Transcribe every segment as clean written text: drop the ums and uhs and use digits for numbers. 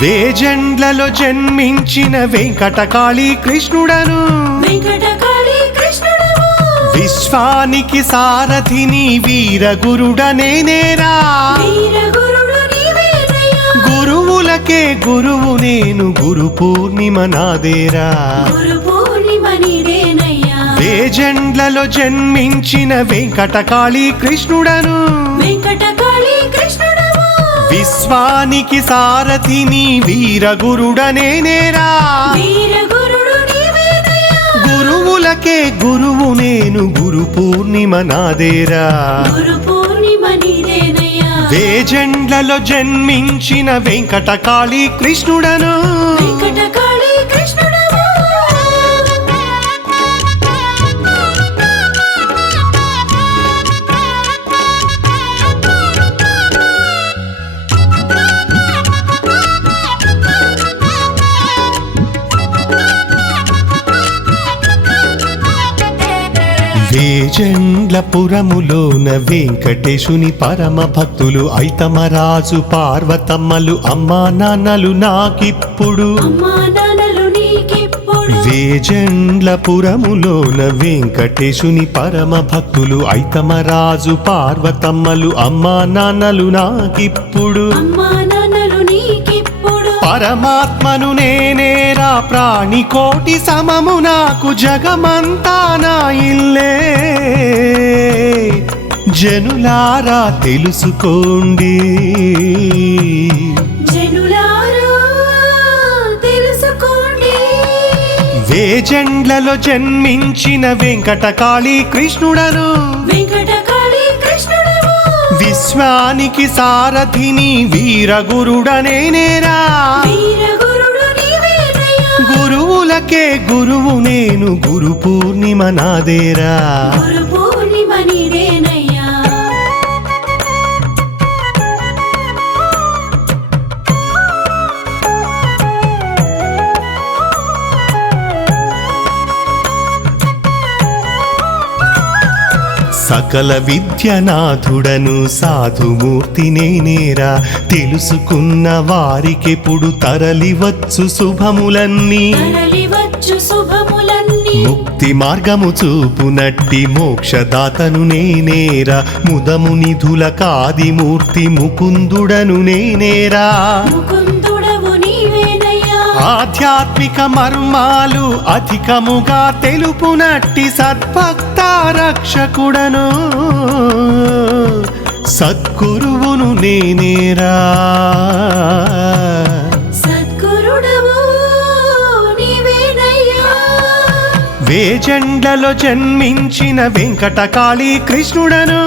వేజండ్లలో జన్మించిన వెంకటకాళీ కృష్ణుడను విశ్వానికి సారథిని వీరగురుడనేనేరా గురువులకే గురువు నేను గురు పూర్ణిమ నాదేరా వేజండ్లలో జన్మించిన వెంకటకాళీ కృష్ణుడను విశ్వానికి సారథిని వీరగురుడనేనేరా గురువులకే గురువు నేను గురు పూర్ణిమ నాదేరా వేజండ్లలో జన్మించిన వెంకటకాళీ కృష్ణుడను వేజండ్లపురములోన వెంకటేశుని పరమ భక్తులు ఐతమరాజు పార్వతమ్మలు అమ్మా నాన్నలు నాకిప్పుడు వేజండ్లపురములోన వెంకటేశుని పరమ భక్తులు ఐతమరాజు పార్వతమ్మలు అమ్మా నాన్నలు నాకిప్పుడు పరమాత్మను నేనేరా ప్రాణికోటి సమము నాకు జగమంతా నా ఇల్లే జనులారా తెలుసుకోండి వేజండ్లలో జన్మించిన వెంకటకాళీ కృష్ణుడను విశ్వానికి సారథిని వీరగురుడనేనేరా గురువులకే గురువు నేను గురు పూర్ణిమ నాదేరా సకల విద్యనాథుడను సాధుమూర్తి నేనేరా తెలుసుకున్న వారికెప్పుడు తరలివచ్చు శుభములన్నీ ముక్తి మార్గము చూపునట్టి మోక్షదాతను నేనేరా ముదము నిధుల కాదిమూర్తి ముకుందుడను నేనేరా ఆధ్యాత్మిక మర్మాలు అధికముగా తెలుపునట్టి సద్భక్త రక్షకుడను సద్గురువును నేనేరా వేజండ్లలో జన్మించిన వెంకటకాళీ కృష్ణుడను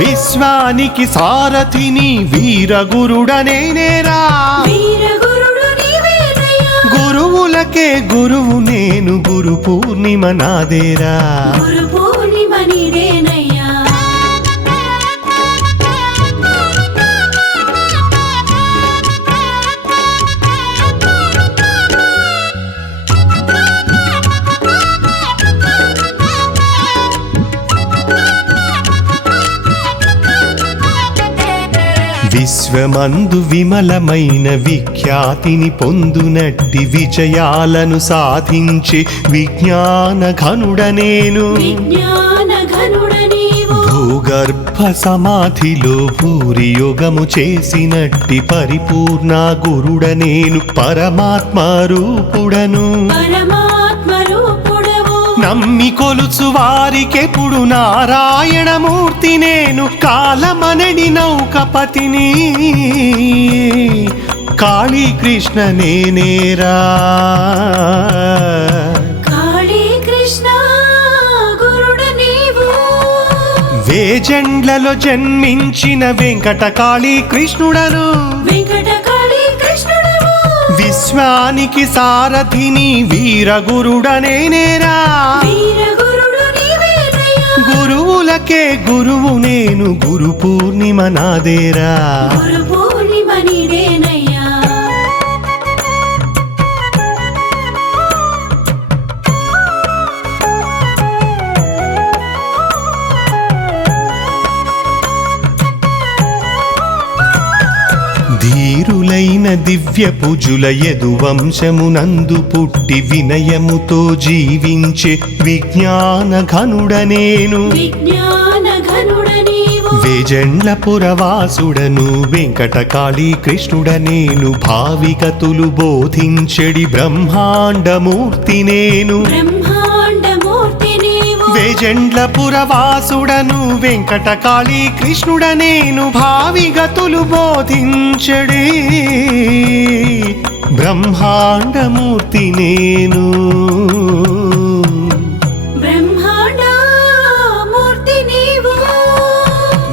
విశ్వానికి సారథిని వీరగురుడనేనేరా గురువులకే గురువు నేను గురు పూర్ణిమ నాదేరా విశ్వమందు విమలమైన విఖ్యాతిని పొందునట్టి విజయాలను సాధించి విజ్ఞాన ఘనుడనేను భూగర్భ సమాధిలో భూరి యోగము చేసినట్టి పరిపూర్ణ గురుడనేను పరమాత్మ రూపుడను నమ్మి కొలుచు వారికెప్పుడు నారాయణమూర్తి నేను కాలమనడి నౌకపతిని కాళీకృష్ణ నేనేరా వేజండ్లలో జన్మించిన వెంకటకాళీ కృష్ణుడను విశ్వానికి సారథిని వీరగురుడనేనేరా గురువులకే గురువు నేను గురు పూర్ణిమ నాదేరా వీరులైన దివ్య పూజుల యదువంశమునందు పుట్టి వినయముతో జీవించే విజ్ఞాన ఘనుడనేను. వేజండ్ల పురవాసుడను వెంకటకాళీ కృష్ణుడనేను. భావికతులు బోధించెడి బ్రహ్మాండమూర్తి నేను. వేజండ్ల పురవాసుడను వెంకటకాళీ కృష్ణుడనేను. భావిగతులు బోధించెడి బ్రహ్మాండమూర్తి నేను.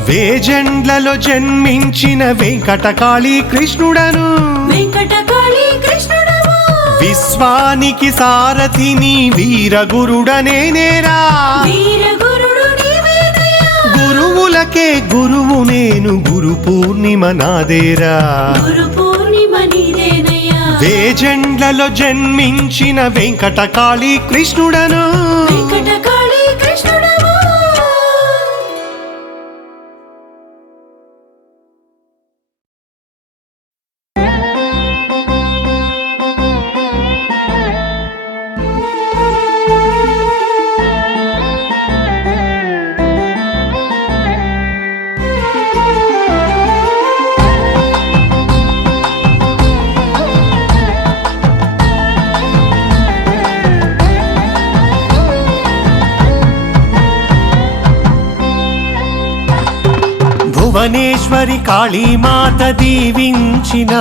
వేజండ్లలో జన్మించిన వెంకటకాళీ కృష్ణుడను. విశ్వానికి సారథిని వీరగురుడనేనేరా. గురువులకే గురువు నేను, గురు పూర్ణిమ నాదేరా. వేజండ్లలో జన్మించిన వెంకటకాళీ కృష్ణుడను. భువనేశ్వరి కాళీమాత దీవించిన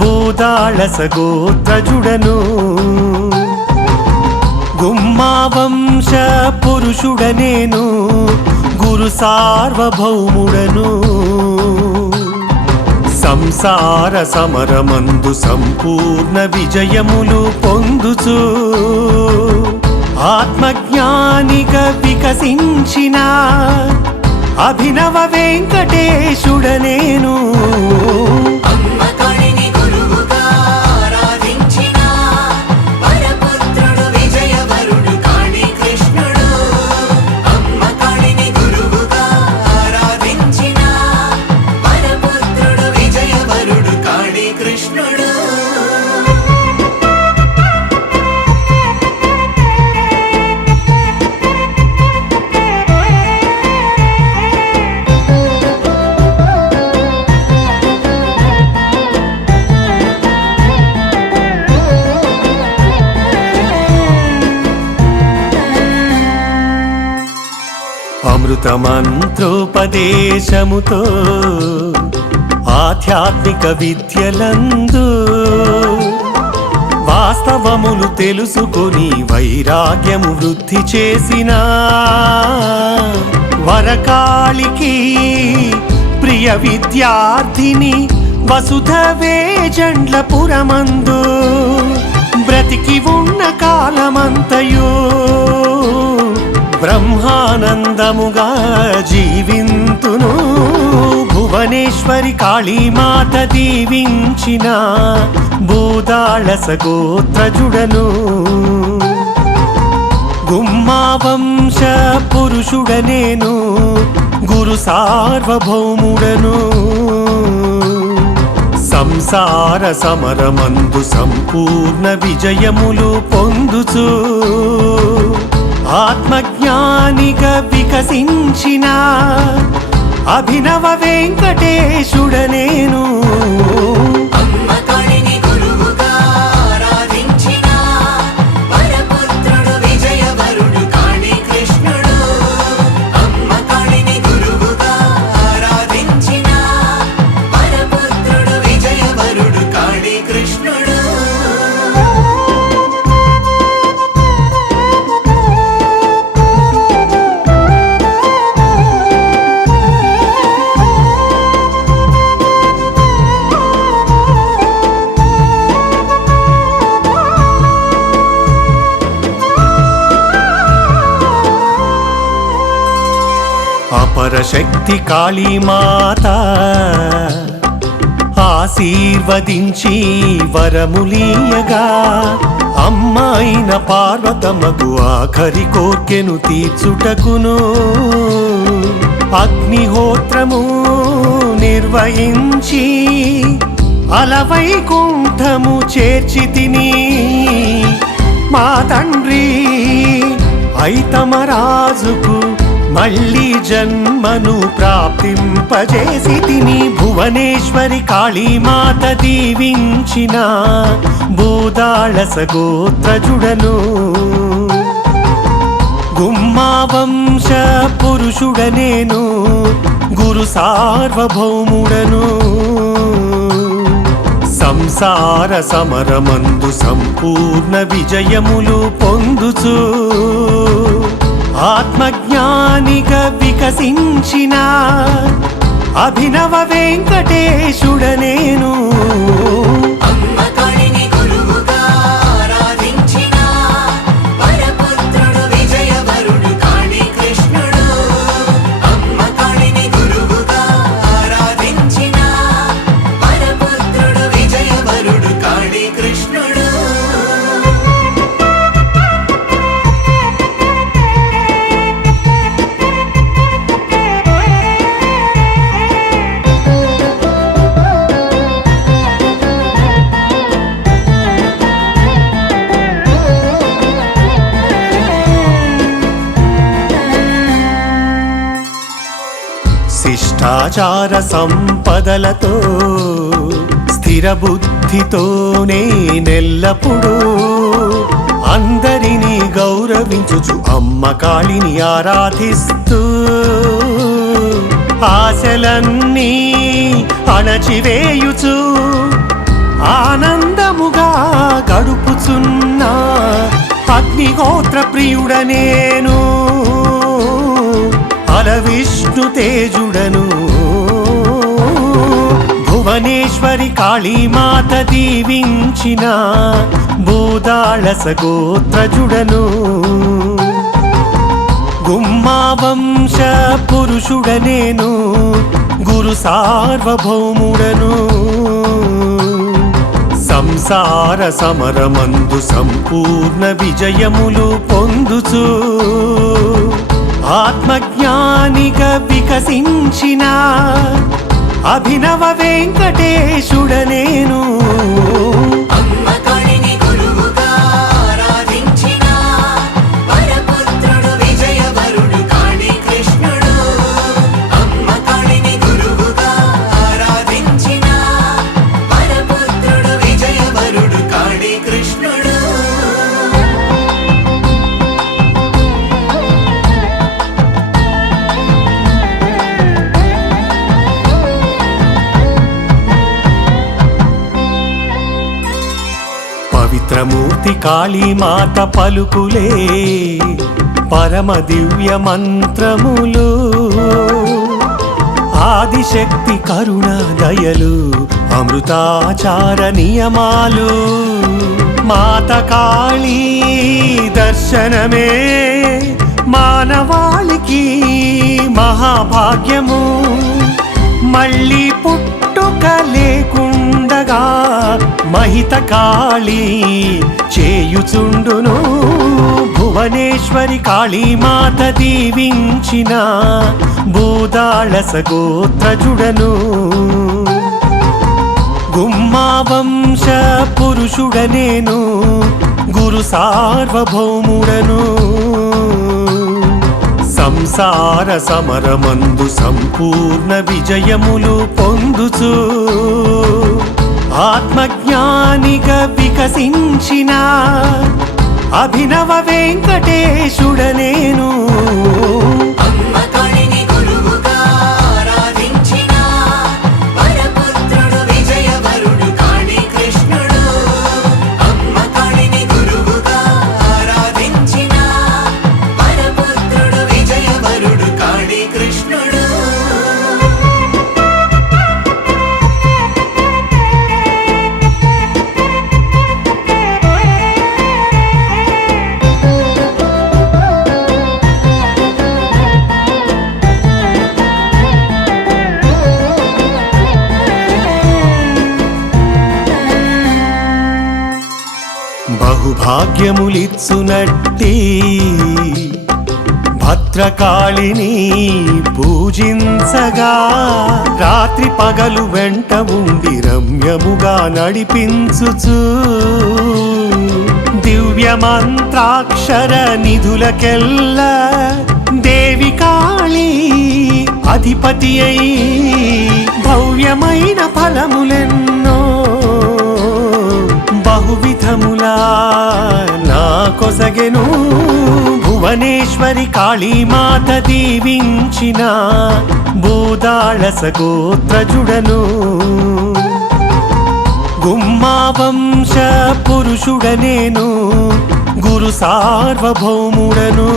బోదాళస గోత్రజుడను. గుమ్మావంశ పురుషుడనేను, గురు సార్వభౌముడను. సంసార సమరమందు సంపూర్ణ విజయములు పొందుచు ఆత్మజ్ఞానిగా వికసించిన అభినవ వెంకటేశుడనేను. అమృత మంత్రోపదేశముతో ఆధ్యాత్మిక విద్యలందు వాస్తవములు తెలుసుకొని వైరాగ్యము వృద్ధి చేసిన వరకాళికి ప్రియ విద్యార్థిని వసుధ వేజండ్ల పురమందు బ్రతికి ఉన్న కాలమంతయో బ్రహ్మానందముగా జీవింతును. భువనేశ్వరి కాళీమాత దీవించిన బోదాళస గోత్రజుడను. గుమ్మావంశ పురుషుడనేను, గురు సార్వభౌముడను. సంసార సమరమందు సంపూర్ణ విజయములు పొందుచు ఆత్మజ్ఞానిగా వికసించిన అభినవ వెంకటేశుడనేను. పరశక్తి కాళీమాత ఆశీర్వదించి వరములీయగా అమ్మాయిన పార్వతమ్మకు ఆఖరి కోర్కెను తీర్చుటకును అగ్నిహోత్రము నిర్వహించి అలవైకుంఠము చేర్చితిని మా తండ్రి ఐతమరాజుకు మళ్ళీ జన్మను ప్రాప్తింపజేసి తిని భువనేశ్వరి కాళీమాత దీవించిన భూదాళస గోత్రజుడను గుమ్మా వంశ పురుషుడనేను గురు సార్వభౌముడను సంసార సమరమందు సంపూర్ణ విజయములు పొందుచు ఆత్మజ్ఞానిగా వికసించిన అభినవ వెంకటేశుడనేను శిష్టాచార సంపదలతో స్థిర బుద్ధితో నేనెల్లప్పుడూ అందరినీ గౌరవించుచు అమ్మ కాళిని ఆరాధిస్తూ ఆశలన్నీ అణచివేయుచు ఆనందముగా గడుపుచున్న అగ్నిగోత్ర ప్రియుడనేను అల విష్ణు తేజుడను భువనేశ్వరి కాళీమాత దీవించిన భూదాళస గోత్రజుడను గుమ్మా వంశ పురుషుడనేను గురు సార్వభౌముడను సంసార సమరమందు సంపూర్ణ విజయములు పొందుచు ఆత్మజ్ఞానిగా వికసించిన అభినవ వెంకటేశుడనేను పవిత్రమూర్తి కాళీమాత పలుకులే పరమ దివ్య మంత్రములు ఆదిశక్తి కరుణ దయలు అమృతాచార నియమాలు మాత కాళీ దర్శనమే మానవాళికి మహాభాగ్యము మళ్ళీ పుట్టుక లేకుండగా మహిత కాళీ చేయుచుండును భువనేశ్వరి కాళీమాత దీవించిన భూదాళస గోత్రజుడను గుమ్మా వంశ పురుషుడనేను గురు సార్వభౌముడను సంసార సమరమందు సంపూర్ణ విజయములు పొందుచు ఆత్మజ్ఞానిగా వికసించిన అభినవ వెంకటేశుడనేను బహుభాగ్యములిచ్చునట్టి భద్రకాళిని పూజించగా రాత్రి పగలు వెంట ఉండి రమ్యముగా నడిపించుచు దివ్య మంత్రాక్షర నిధులకెల్ల దేవి కాళీ అధిపతి అయి భవ్యమైన ఫలములెన్నో బహువిధములా నా కొసగెను. భువనేశ్వరి కాళీమాత దీవించిన భూదాళస గోత్రజుడను గుమ్మావంశ పురుషుడనేను గురు సార్వభౌముడను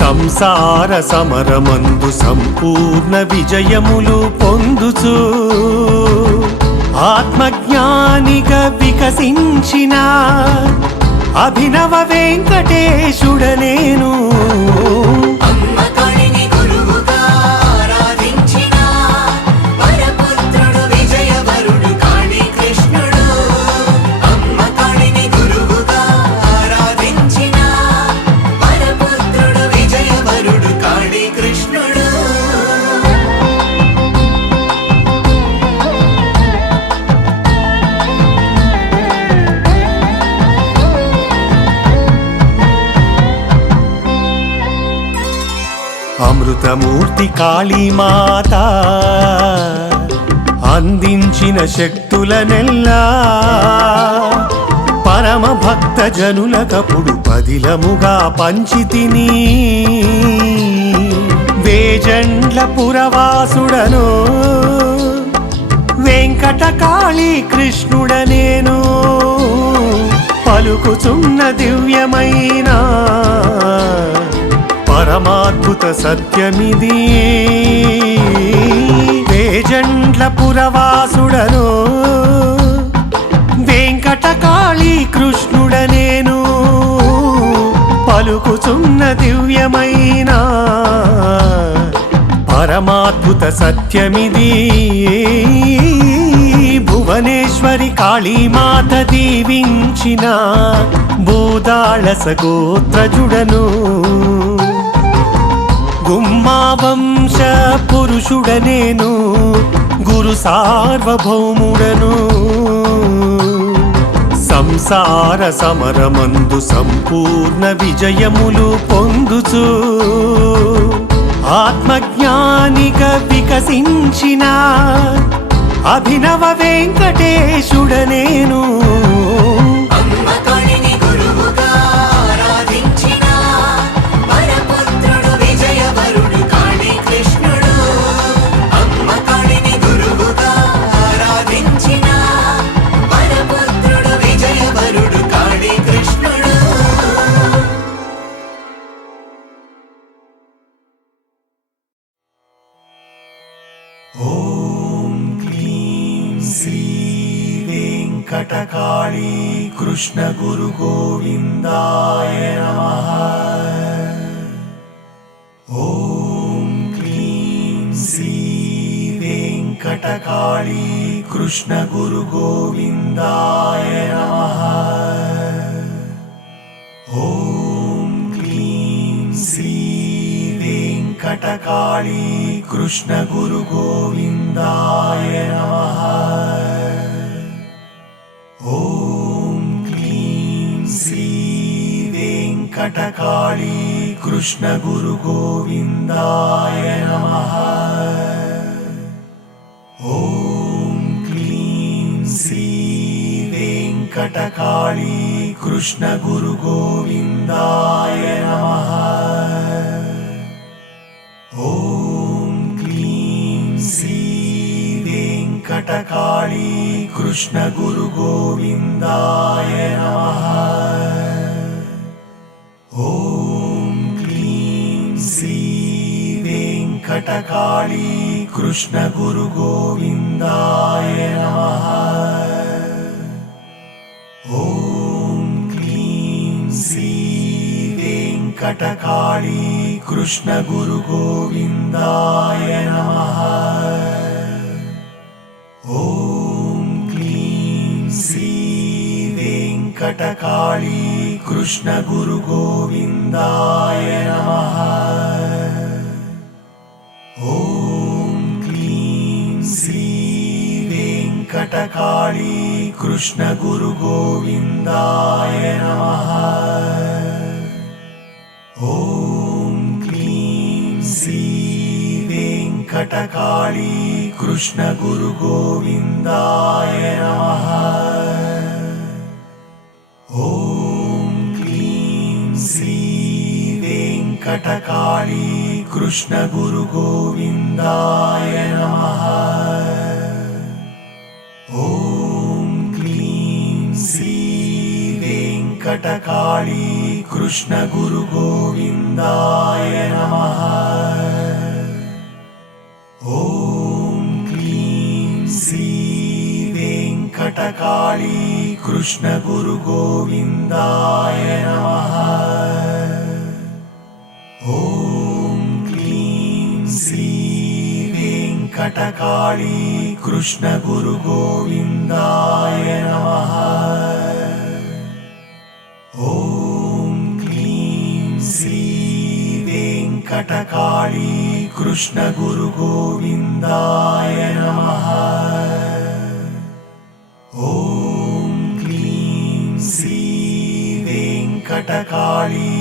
సంసార సమరమందు సంపూర్ణ విజయములు పొందుచు ఆత్మజ్ఞానిగా వికసించిన అభినవ వెంకటేశుడనేను. అమృతమూర్తి కాళీమాత అందించిన శక్తులనెల్లా పరమ భక్త జనులకప్పుడు పదిలముగా పంచితిని. వేజండ్ల పురవాసుడను వెంకటకాళీ కృష్ణుడనేను పలుకుచున్న దివ్యమైన పరమాద్భుత సత్యమిది. వేజండ్ల పురవాసుడను వెంకటకాళీ కృష్ణుడనేను పలుకుచున్న దివ్యమైన పరమాద్భుత సత్యమిది. భువనేశ్వరి కాళీమాత దీవించిన భూదాళస గోత్రజుడను గుమ్మావంశ పురుషుడనేను గురు సార్వభౌముడను సంసార సమరమందు సంపూర్ణ విజయములు పొందుచు ఆత్మజ్ఞానిగా వికసించిన అభినవ వెంకటేశుడనేను. వెంకటకాళీ కృష్ణ గురు గోవిందాయ నమః. ఓం క్లీం శ్రీ వెంకటకాళీ కృష్ణ గురు గోవిందాయ నమః. ఓం క్లీం శ్రీ వెంకటకాళీ కృష్ణ గురు గోవిందాయ నమః. ఓం క్లీం శ్రీ వెంకటకాళీ కృష్ణ గురు గోవిందాయ నమః. ఓం క్లీం శ్రీ వెంకటకాళీ కృష్ణ గురు గోవిందాయ నమః. ఓం క్లీం శ్రీ వెంకటకాళీ కృష్ణ గురు గోవిందాయ నమః. ఓం క్లీం శ్రీ వెంకటకాళీ కృష్ణ గురు గోవిందాయ నమః. ఓం క్లీం శ్రీ వెంకటకాళీ కృష్ణ గురు గోవిందాయ నమః. ఓం క్లీం శ్రీ వెంకటకాళీ कृष्ण गुरु गोविन्दाय नमः। ॐ क्लीं श्री वेङ्कटकाली कृष्ण गुरु गोविन्दाय नमः। ॐ क्लीं श्री वेङ्कटकाली कृष्ण गुरु गोविन्दाय नमः। ॐ क्लीं श्री वेङ्कटकाली कृष्ण गुरु गोविन्दाय नमः। ॐ क्लीं श्री वेङ्कटकाली कृष्ण गुरु गोविन्दाय नमः। ॐ क्लीं श्री वेङ्कटकाली कृष्ण गुरु गोविन्दाय नमः। ॐ क्लीं श्री वेङ्कटकाली कृष्ण गुरु गोविन्दाय नमः। ॐ क्लीं श्री वेङ्कटकाली कृष्ण गुरु गोविन्दाय नमः। ॐ क्लीं श्री वेङ्कटकाली